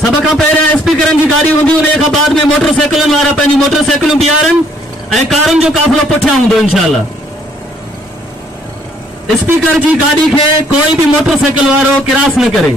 सब का पहिरियां स्पीकरन की गाड़ी होंदी, उन खां बाद में मोटरसाइकिलन वारा पंहिंजी मोटरसाइकिलूं बीहारन ऐं कारन जो काफ़िलो पुठियां हूंदो इंशाअल्लाह। स्पीकर की गाड़ी के कोई भी मोटरसाइकिल वारो क्रॉस न करे।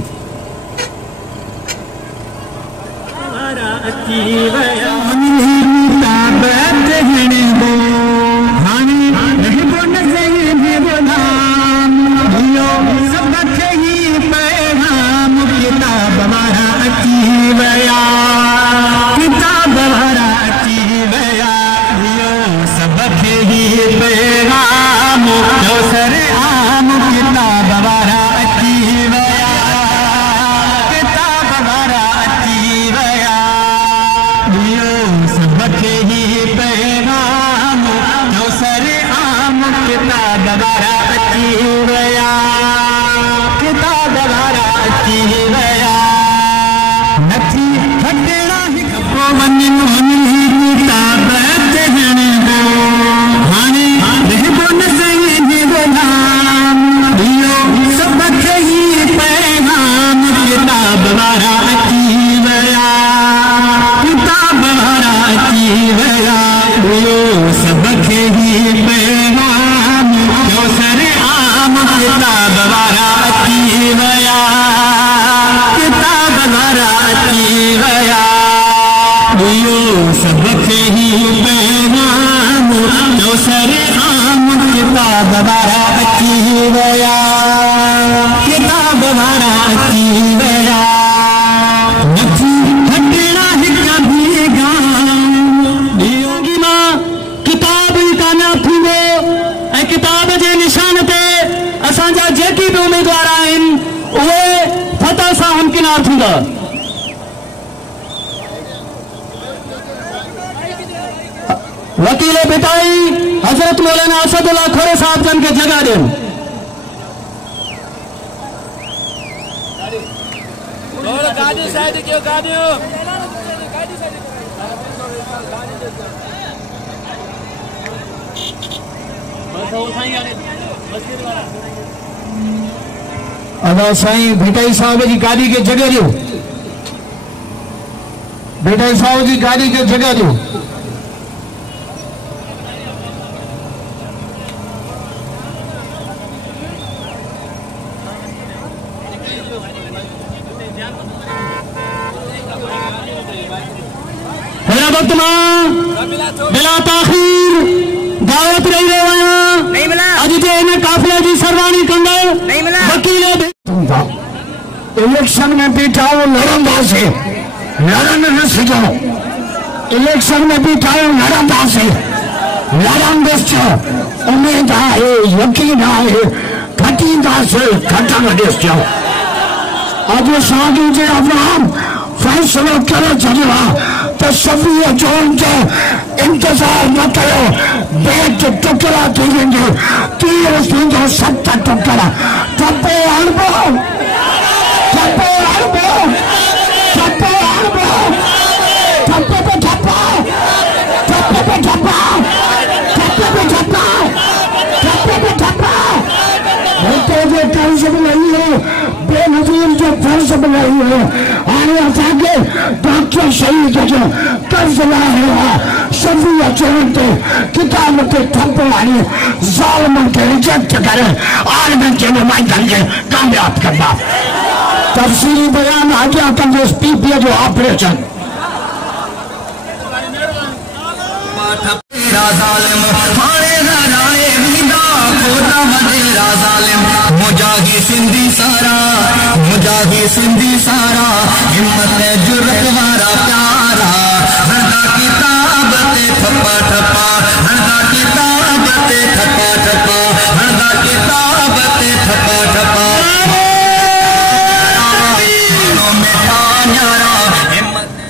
वकील बिटाई हजरत मौलाना असदुल्लाह खोरे साहब जन के जगह दें। गाड़ी साइड क्यों गाड़ियों अदा साईं भिटाई साहब की गाड़ी के जगह दो। भिटाई साहब की गाड़ी के जगह दो। बिला ताखीर दावत रही अज जे इन काफिले की सरवानी कंदे वकील इलेक्शन में बीठा लड़ंदा से लड़न न सको। इलेक्शन में बीठा लड़ंदा से लड़ंदस उम्मीद है यकीन है घटींदा से घटन दिस अज शादी जे अवाम फैसलो करे छॾियो तो सभी जोन जो इंतजार न करो। बेट टुकड़ा थी वेंदो तीर थींदो 7 टुकड़ा। ठपो हणबो ठपो हणबो ठपो हणबो ठपो पे ठपो ठपो पे ठपो ठपो पे ठपो ठपो पे ठपो होते जो कर्ज नहीं है बेनजीर जो कर्ज नहीं है आने असांखे डॉक्टर शहीद जो कर्ज लाया सभी अचवंते किताब के ठप्पो वाली ज़ालिमन के रिजेक्ट करे आलमन के नुमाइंदन के कामयाब करना। तफसीली बयान आगे कंदे पीपीए जो ऑपरेशन मुजाही सिंधी सारा हिम्मत जुर्रत वारा प्यारा हरदा किताब ते ठप्पा ठप्पा हरदा किताब ते ठप्पा ठप्पा हरदा किताब ते ठप्पा ठप्पा में न्यारा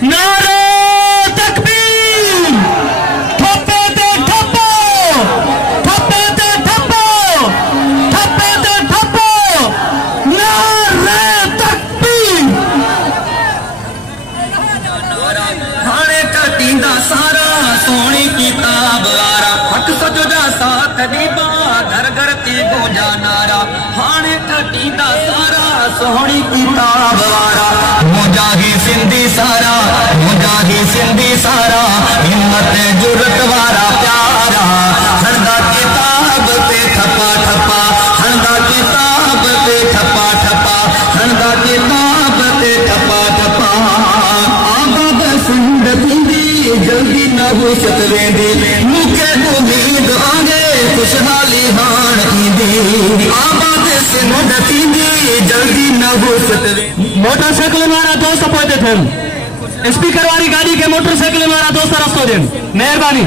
नारा तकबीर ठप्पे ते ठप्पो ठप्पे ते ठप्पो ठप्पे ते ठप्पो नारा सारा सोनी किताब वारा हक सजदा साथ दीबा घर घर ती गूंजा नारा हाणे कटींदा सारा सोनी किताब वारा। मुजाही सिंधी सारा, मुजाही सिंधी सारा, हिम्मत जुरत वारा प्यारा, हरदा किताब ते ठपा ठपा, हरदा किताब ते ठपा ठपा, हरदा किताब ते ठपा ठपा। आबाद सिंध थींदी जल्दी न हो सकवेंदी, मूंखे उम्मीद आगे खुशहाली हाण ईंदी। आबाद सिंध थींदी जल्दी न हो सकवेंदी। मोटरसाइकिल वारा दोस्त पहुंचे थे, स्पीकर वाली गाड़ी के मोटरसाइकिल वारा दोस्त रस्तो देन मेहरबानी।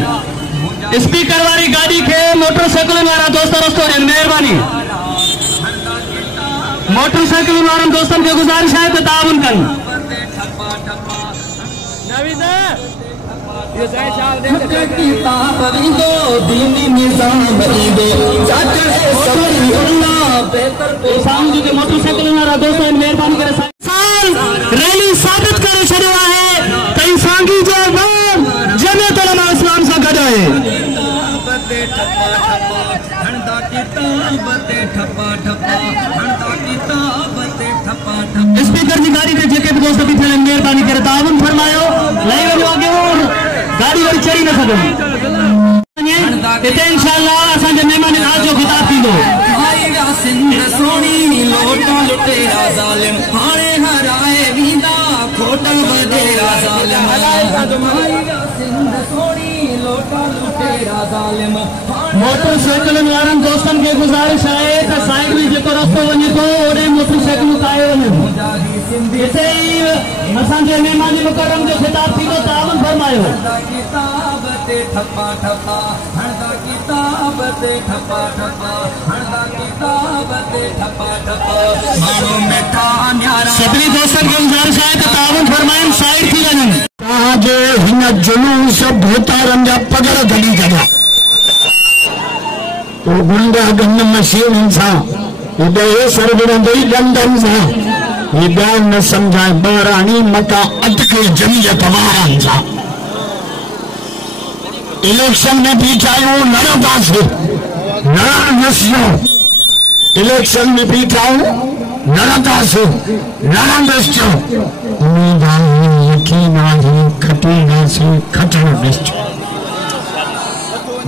स्पीकर वाली गाड़ी के मोटरसाइकिल वारा दोस्त रस्तो देन मेहरबानी। मोटरसाइकिल वारन दोस्तन के गुजारिश है कि ताउन कन। मोटरसाइकिल वारा दोस्त मेहरबानी करे रैली साबित करे छड़ियो है कई सांगी जो जमियत उलमा इस्लाम सां गॾु आहे। स्पीकर की गाड़ी के जेके भी दोस्त भी थे मेहरबानी करे ताउन फरमायो लई वञो अॻे और गाड़ी वरी चढ़ी न सघंदी। हिते इंशाअल्लाह असांजे महिमान आज जो ख़िताब थींदो। सिंध सोनी लोटा लुटेरा ज़ालिम हाणे हराए वींदा खोटा वधेरा ज़ालिम। सिंध सोनी लोटा लुटेरा ज़ालिम। मोटरसाइकिल वारनि दोस्तनि खे गुज़ारिश आहे त साइड में जेको रस्तो वञे थो ओॾे मोटरसाइकिलूं काए वञनि। हिते ई असांजे महिमान मुकरम जो ख़िताब थींदो ताउन फरमायो। किताब ते ठपा ठपा, हणदा किताब ते ठपा ठपा, हणदा किताब ते ठपा ठपा। माण्हू मिठा न्यारा सभिनी दोस्तनि खे गुज़ारिश आहे त ताउन फरमाइनि साइड थी वञनि। तव्हांजे हिन जुलूस भोतारनि जा पगर गली छॾिया। गुंडा गन मशीन सां ॿिए सरगरंदई डंडनि सां ॿिया न सम्झाए बहिराणी मका अटके जमीयत वारनि सां। इलेक्शन में बीठा आहियूं लड़ंदासीं, लड़ण नसियो। इलेक्शन में बीठा आहियूं लड़ंदासीं, लड़ंदसि। उम्मीद आहे यकीन आहे खटींदासीं, खटण ॾिसो।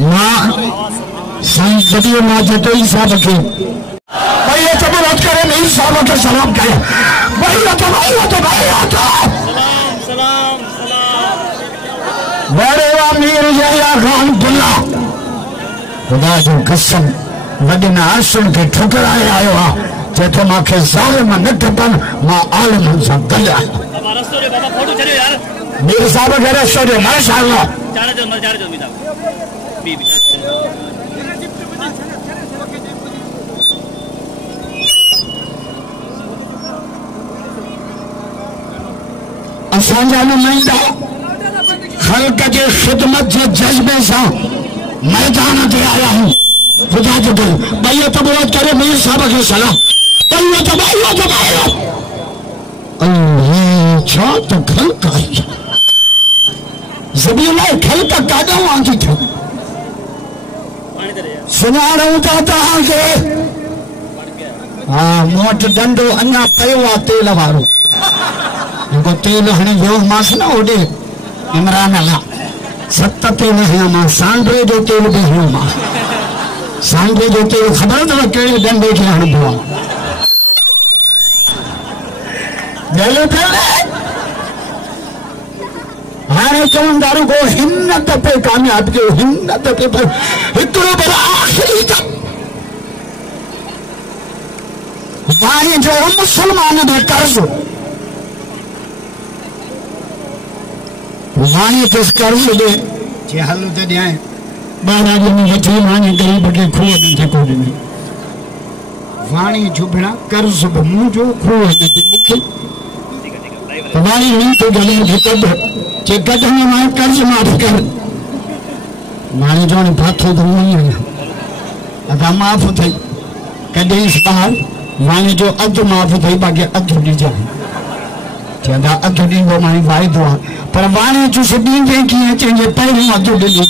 मां साईं जॾहिं मां जटई साहब खे भाई तबरत करे नहीं साहब के सलाम करे बड़े अमीर यहया खान दुल्ला खुदा जो कसम वॾनि आशुनि खे ठुकराए आयो आहे चए थो मूंखे ज़ालिम न टपनि मां आलिमनि सां गॾु आहियां। मीर साहब खे रस्तो ॾियो माशाअल्लाह। असांजा नुमाइंदा ख़ल्क़ जे ख़िदमत जे जज़्बे सां मैदान ते आया हूं। खुदा जो दिल भैया तबरत करे मीर साहब खे सलाम। अल्लाह छा त ख़ल्क़ आई ज़मीन ख़ल्क़ काॾों आंदी थी सुञाणूं था तव्हांखे। हा मूं वटि डंडो अञा पियो आहे तेल वारो जेको तेल हणी वियो मांसि न होॾे इमरान लाइ 7 तेल हणियो मां। सांडरे जो तेल बि हणियो मां। सांडरे जो तेल ख़बर अथव कहिड़े डंडे खे हणिबो आहे। हाणे चवंदा रुगो हिन दफ़े कामयाब कयो, हिन दफ़े पर हिकिड़ो भला आख़िरी वाणी जो मुसलमान जो कर्ज़ वाणी किस कर्ज़ दे जे हल जॾहिं 12 ॾींहं वठी वाणी ग़रीब खे खूह में धको ॾिनी। वाणी झुबड़ा कर्ज़ बि मुंहिंजो खूह में मूंखे वाणी नी तो गले खे कढ जे कढण मां कर्ज़ माफ़ कर। वाणी जो फाथो त उहो ई अदा माफ़ थई कॾहिं ॿार वाणी जो अधु माफ़ थई बाक़ी अधु ॾिजांइ चवंदा अधु ॾींदो मां वाइदो आहे पर वाणी चुस ॾींदे कीअं चइजे पहिरियों अधु ॾिनो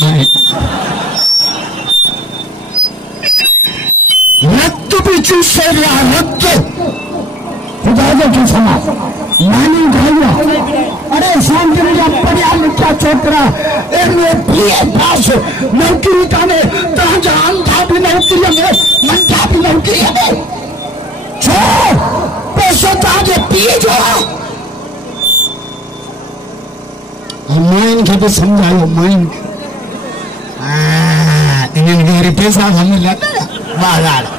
रत बि चूसे विया रत खुदा के कसम मानी भाइयों, अरे शांति में पढ़िया लिखा छोकरा एमए बीए पास नौकरी काने तंहिंजा अंधा भी नौकरी में मंझा भी नौकरी में छो पैसो तव्हांजे पीउ जो माइन खे भी समझायो माइन इन्हनि खे पैसा समझ बाज़ार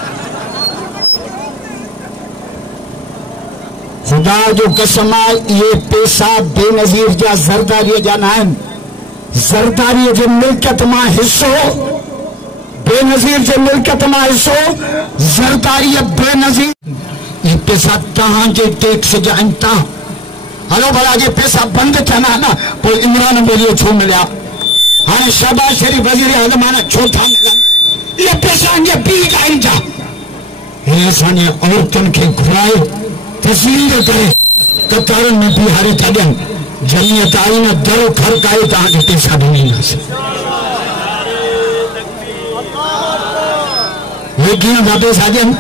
खुदा जो कसम आहे ये पैसा बेनज़ीर जा ज़रदारी जा ना ज़रदारी जे मिल्कियत मां हिस्सो बेनज़ीर जे मिल्कियत मां हिस्सो ज़रदारी बेनज़ीर ये पैसा तव्हांजे टैक्स जा आहिनि। हलो भला जे पैसा बंद थियनि ना पोइ इमरान मोदीअ छो मिलिया हाणे शहबाज शरीफ वज़ीर आज़म माना छो था मिलनि ये पैसा अञा पीउ आहिनि जा हे असांजे औरतुनि खे घुराए तस्वीर करे कतारनि में बिहारे था ॾियनि जमीयत आई न दरो ख़र्क आहे तव्हांखे पैसा ॾींदासीं हे कीअं था पैसा ॾियनि